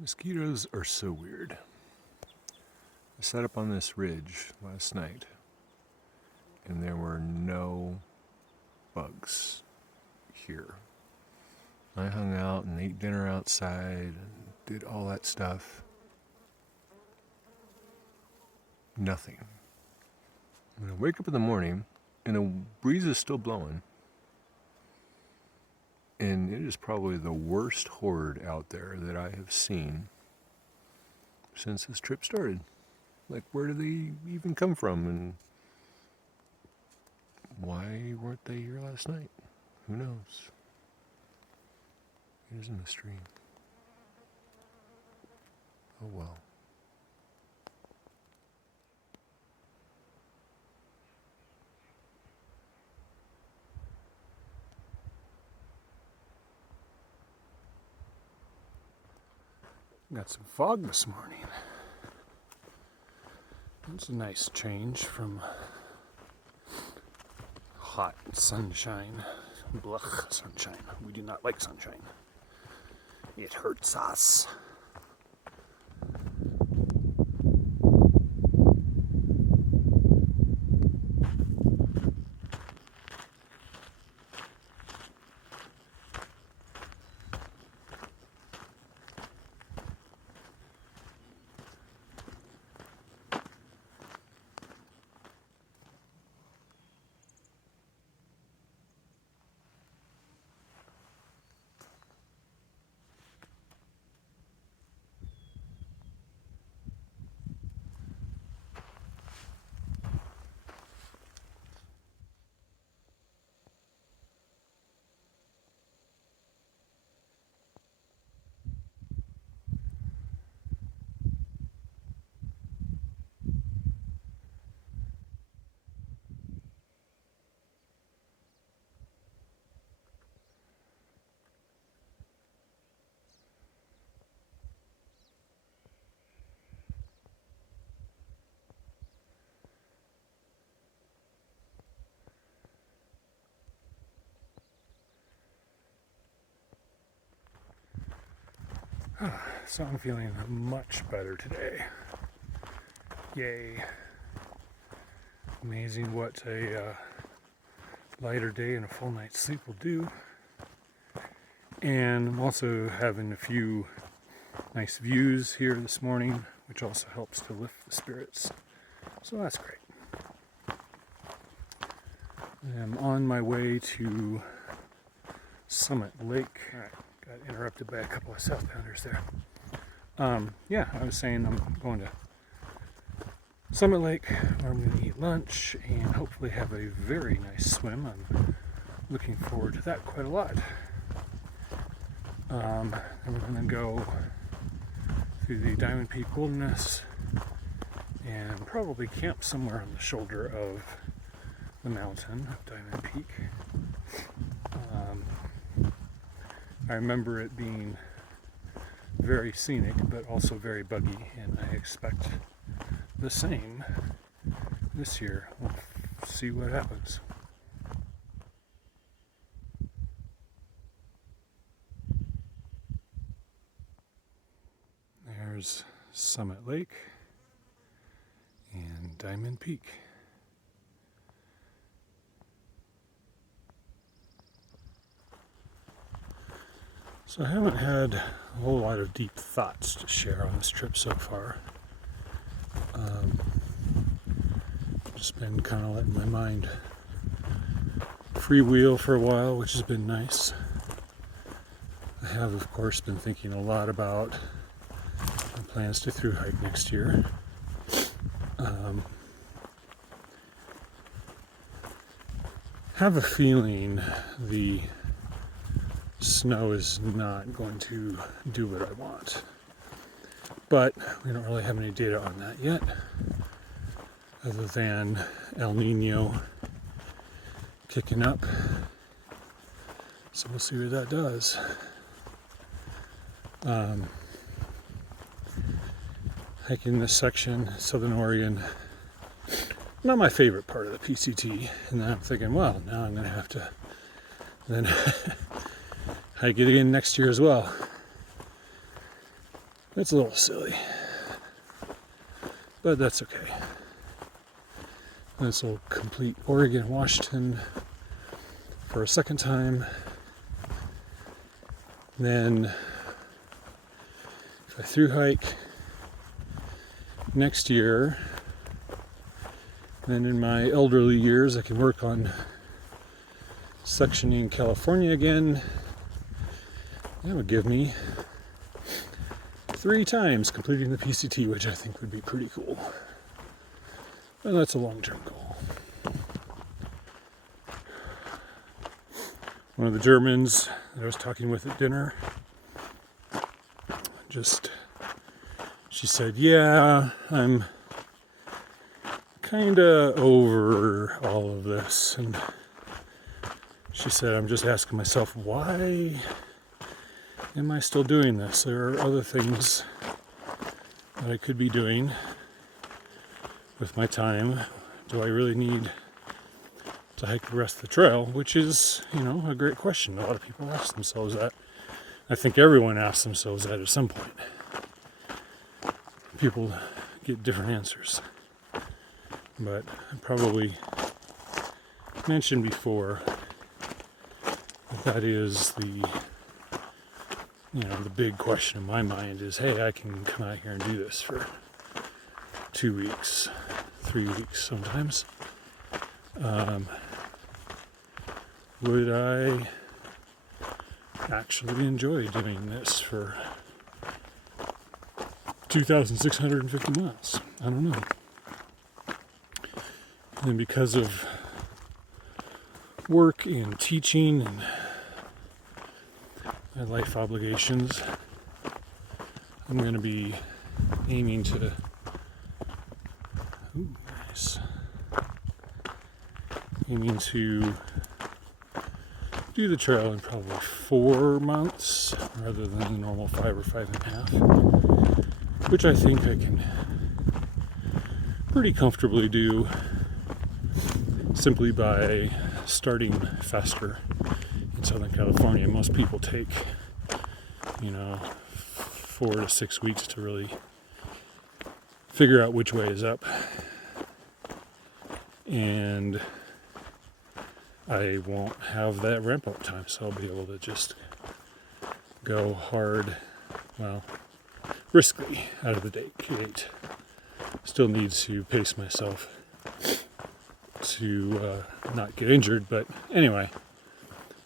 Mosquitoes are so weird. I sat up on this ridge last night and there were no bugs here. I hung out and ate dinner outside and did all that stuff. Nothing. I wake up in the morning and the breeze is still blowing. And it is probably the worst horde out there that I have seen since this trip started. Like, where do they even come from? And why weren't they here last night? Who knows? It is a mystery. Oh well. Got some fog this morning. It's a nice change from hot sunshine. Blech, sunshine. We do not like sunshine. It hurts us. So I'm feeling much better today. Yay. Amazing what a lighter day and a full night's sleep will do. And I'm also having a few nice views here this morning, which also helps to lift the spirits. So that's great. I'm on my way to Summit Lake. Got interrupted by a couple of southbounders there. I was saying I'm going to Summit Lake where I'm going to eat lunch and hopefully have a very nice swim. I'm looking forward to that quite a lot. And we're going to go through the Diamond Peak Wilderness and probably camp somewhere on the shoulder of the mountain of Diamond Peak. I remember it being very scenic, but also very buggy, and I expect the same this year. We'll see what happens. There's Summit Lake and Diamond Peak. So I haven't had a whole lot of deep thoughts to share on this trip so far. Just been kind of letting my mind freewheel for a while, which has been nice. I have, of course, been thinking a lot about my plans to thru hike next year. Have a feeling the snow is not going to do what I want, but we don't really have any data on that yet, other than El Nino kicking up. So we'll see what that does. Hiking this section, Southern Oregon, not my favorite part of the PCT, and then I'm thinking, well, now I'm going to have to then hike it again next year as well. It's a little silly, but that's okay. This will complete Oregon, Washington for a second time. Then, if I thru hike next year, then in my elderly years, I can work on sectioning California again. That would give me 3 times completing the PCT, which I think would be pretty cool. And that's a long-term goal. One of the Germans that I was talking with at dinner, she said, yeah, I'm kind of over all of this. And she said, I'm just asking myself, why am I still doing this? There are other things that I could be doing with my time. Do I really need to hike the rest of the trail? Which is, a great question. A lot of people ask themselves that. I think everyone asks themselves that at some point. People get different answers. But I probably mentioned before that is the big question in my mind is, hey, I can come out here and do this for 2 weeks, 3 weeks sometimes. Would I actually enjoy doing this for 2,650 miles? I don't know. And because of work and teaching and my life obligations, I'm going to be aiming to do the trail in probably 4 months rather than the normal 5 or 5.5, which I think I can pretty comfortably do simply by starting faster in Southern California. Most people take 4 to 6 weeks to really figure out which way is up, and I won't have that ramp up time, so I'll be able to just go hard, briskly out of the gate. Still need to pace myself to not get injured, but anyway,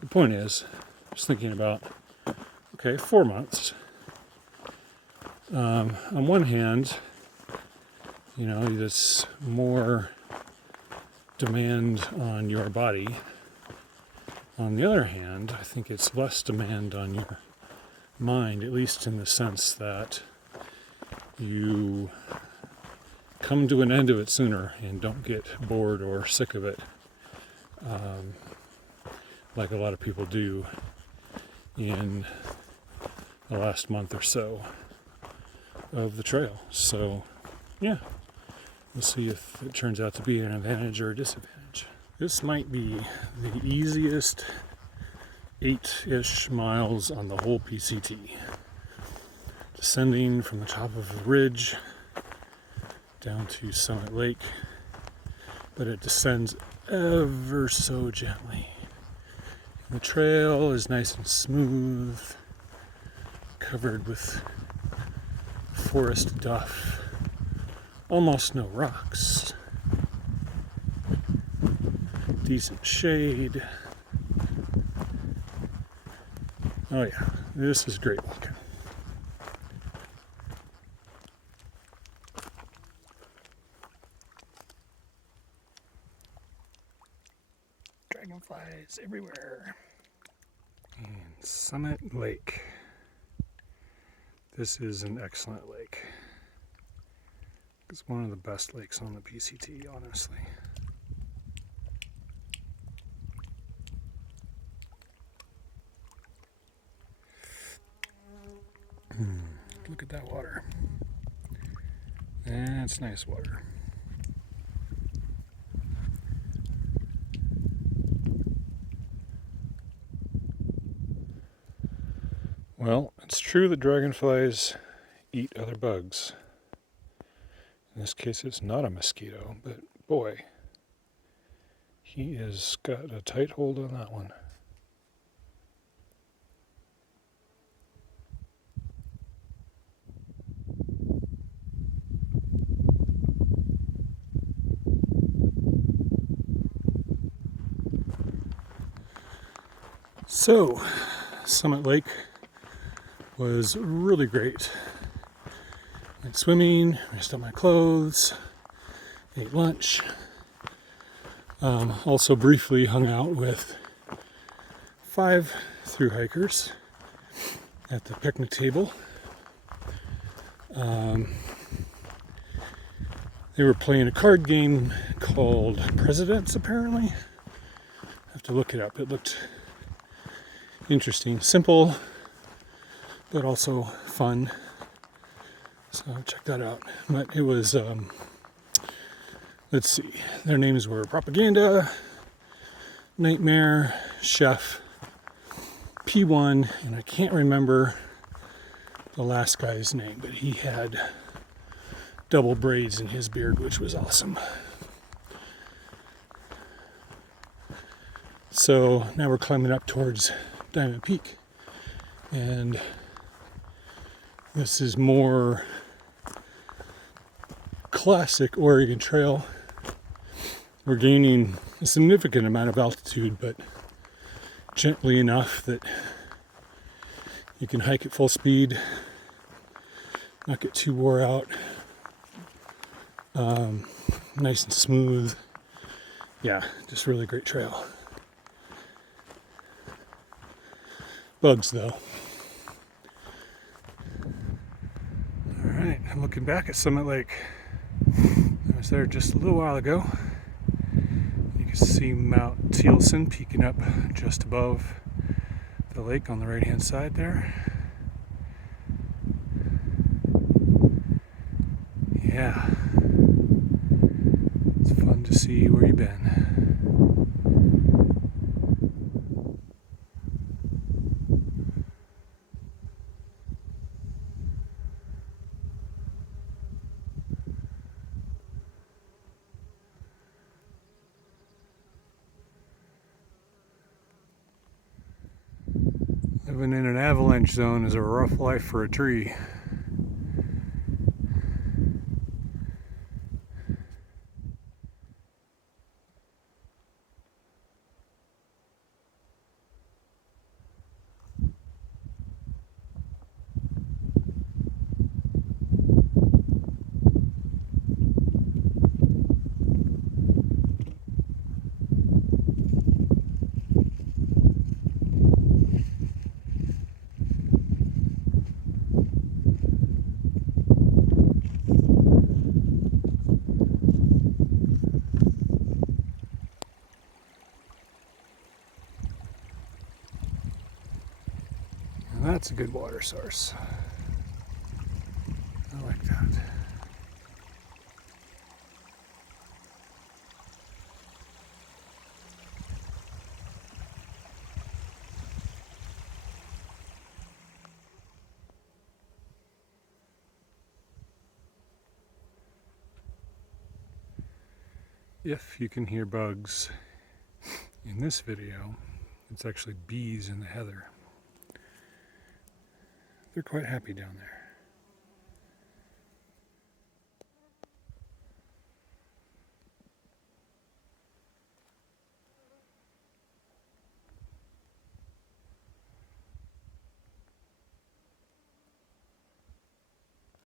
the point is, just thinking about, 4 months. On one hand, there's more demand on your body. On the other hand, I think it's less demand on your mind, at least in the sense that you come to an end of it sooner and don't get bored or sick of it, like a lot of people do in the last month or so of the trail. So, yeah, we'll see if it turns out to be an advantage or a disadvantage. This might be the easiest 8-ish miles on the whole PCT. Descending from the top of a ridge down to Summit Lake, but it descends ever so gently. The trail is nice and smooth, covered with forest duff, almost no rocks, decent shade. Oh yeah, this is great walking. Dragonflies everywhere. And Summit Lake. This is an excellent lake. It's one of the best lakes on the PCT, honestly. Look at that water. That's nice water. Well, it's true that dragonflies eat other bugs. In this case, it's not a mosquito, but boy, he has got a tight hold on that one. So, Summit Lake was really great. Went swimming, rinsed out my clothes, ate lunch. Also briefly hung out with 5 thru hikers at the picnic table. They were playing a card game called Presidents, apparently. I have to look it up. It looked interesting. Simple, but also fun. So check that out. But it was, let's see, their names were Propaganda, Nightmare, Chef, P1, and I can't remember the last guy's name, but he had double braids in his beard, which was awesome. So now we're climbing up towards Diamond Peak, and this is more classic Oregon Trail. We're gaining a significant amount of altitude, but gently enough that you can hike at full speed, not get too wore out. Nice and smooth. Yeah, just really great trail. Bugs though. Alright, I'm looking back at Summit Lake. I was there just a little while ago. You can see Mount Thielsen peeking up just above the lake on the right hand side there. Yeah, it's fun to see where you've been. Living in an avalanche zone is a rough life for a tree. And that's a good water source. I like that. If you can hear bugs in this video, it's actually bees in the heather. They're quite happy down there.